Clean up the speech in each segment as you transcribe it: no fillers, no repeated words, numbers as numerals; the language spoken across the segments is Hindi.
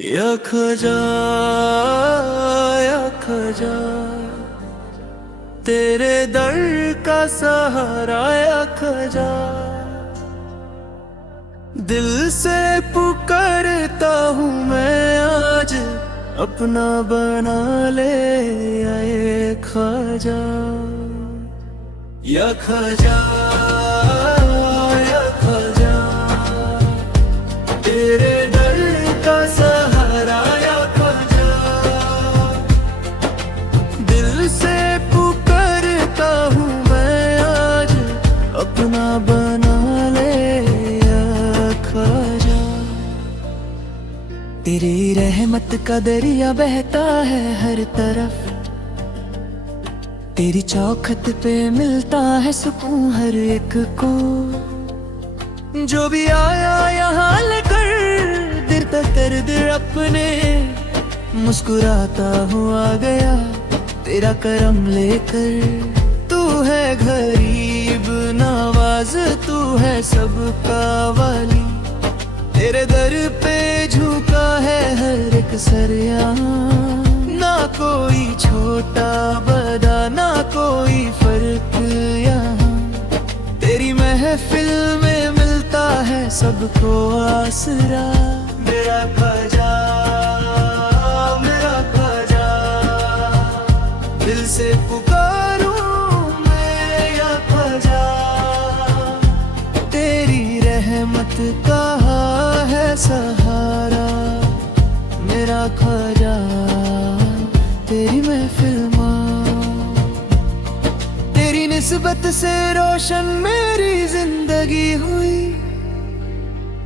या खजा या खजा तेरे दर का सहारा या खजा दिल से पुकारता हूँ मैं आज अपना बना ले आए खजा या खजा या खजा तेरे दर का सहारा या खजा दिल से पुकारता हूँ मैं आज अपना बना ले या खजा तेरी रहमत का दरिया बहता है हर तरफ तेरी चौखट पे मिलता है सुकून हर एक को जो भी आया यहाँ लेकर दिल तक कर दिल अपने मुस्कुराता हुआ गया तेरा करम लेकर तू है गरीब नवाज तू है सबका वाली तेरे दर पे झुका है हर एक सर यहाँ ना कोई छोटा बड़ा ना कोई फर्क यहाँ तेरी महफिल में मिलता है सबको आसरा मेरा खजा दिल से पुकारूं मैं या खजा तेरी रहमत का है सहारा मेरा खजा तेरी महफिल तेरी निस्बत से रोशन मेरी जिंदगी हुई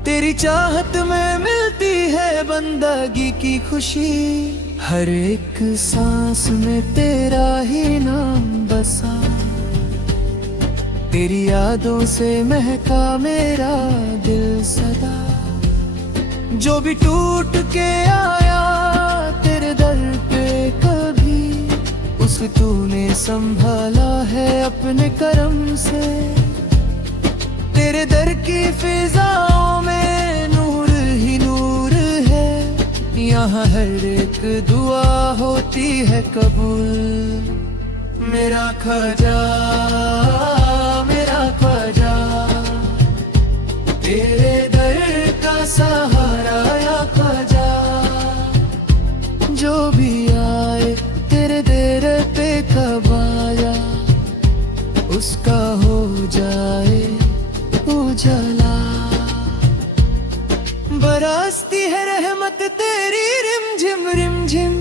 तेरी चाहत में मिलती है बंदगी की खुशी हर एक सांस में तेरा ही नाम बसा तेरी यादों से महका मेरा दिल सदा जो भी टूट के आया तेरे दर पे कभी उसे तूने संभाला है अपने करम से तेरे दर की फिजाओं में नूर ही नूर है यहाँ हर एक दुआ होती है कबूल मेरा खजा तेरे दर का सहारा या खजा जो भी आए तेरे दर पे कब आया उसका हो जाए उजाला बरसती है रहमत तेरी रिम झिम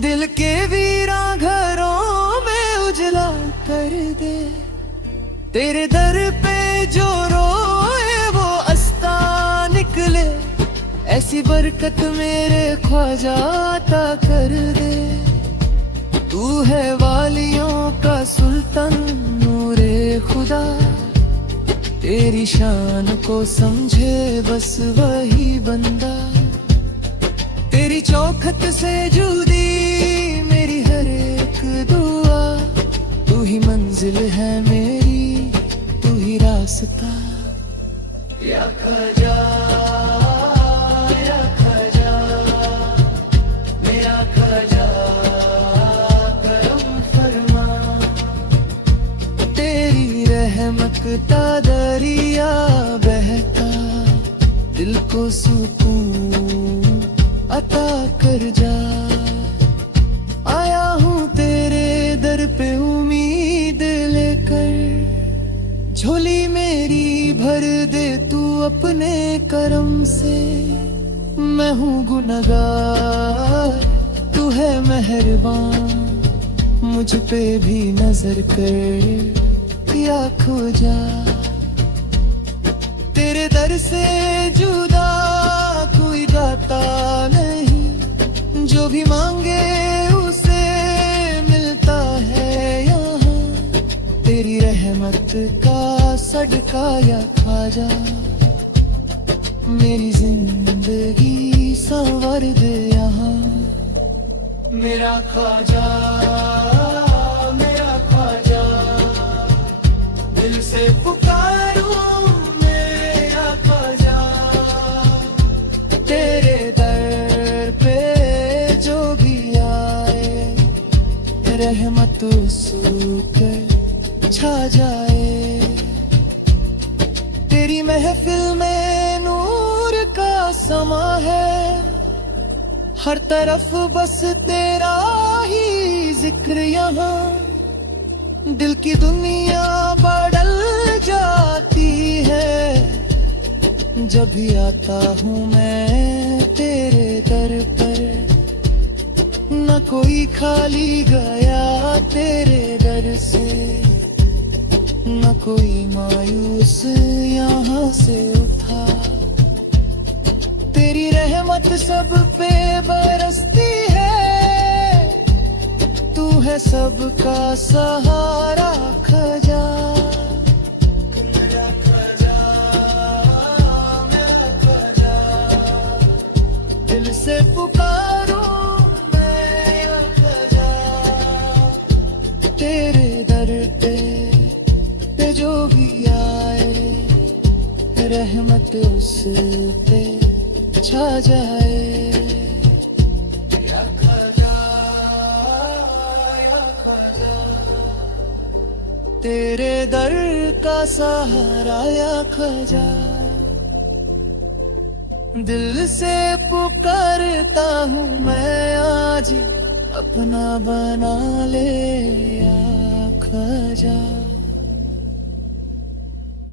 दिल के वीरा घरों में उजला कर दे तेरे दर पे जो रोए वो अस्ता निकले ऐसी बरकत मेरे ख्वाजा अता कर दे तू है वालियों का सुल्तान नूरे खुदा तेरी शान को समझे बस वही बंदा तेरी चौखट से जुदी मेरी हर एक दुआ तू ही मंजिल है मेरी तू ही रास्ता या खजा मेरा खजा करम फरमा तेरी रहमत का दरिया बहता दिल को सुकून अता कर जा आया हूँ तेरे दर पे उम्मीद लेकर झोली मेरी भर दे तू अपने करम से मैं हूँ गुनहगार तू है मेहरबान मुझ पे भी नजर कर या खोजा तेरे दर से जुदा कोई दाता नहीं जो भी मांगे उसे मिलता है यहाँ तेरी रहमत का सदका या खाजा मेरी जिंदगी संवर दे यहाँ मेरा ख्वाजा दिल से पुकारूं मैं या ख्वाजा तेरे आंसू कर छा जाए। तेरी महफिल में नूर का समा है, हर तरफ बस तेरा ही जिक्र यहाँ। दिल की दुनिया बदल जाती है जब भी आता हूँ मैं तेरे दर पर। न कोई खाली गया तेरे दर से, न कोई मायूस यहाँ से उठा। तेरी रहमत सब पे बरसती है, तू है सबका सहारा खजा। दिल से पुकारूं मैं या खजा, तेरे दर पे जो भी आए रहमत उस पे छा जाए। या खजा, या खजा, तेरे दर का सहारा या खजा। दिल से पुकारता हूँ मैं आज, अपना बना ले या खजा।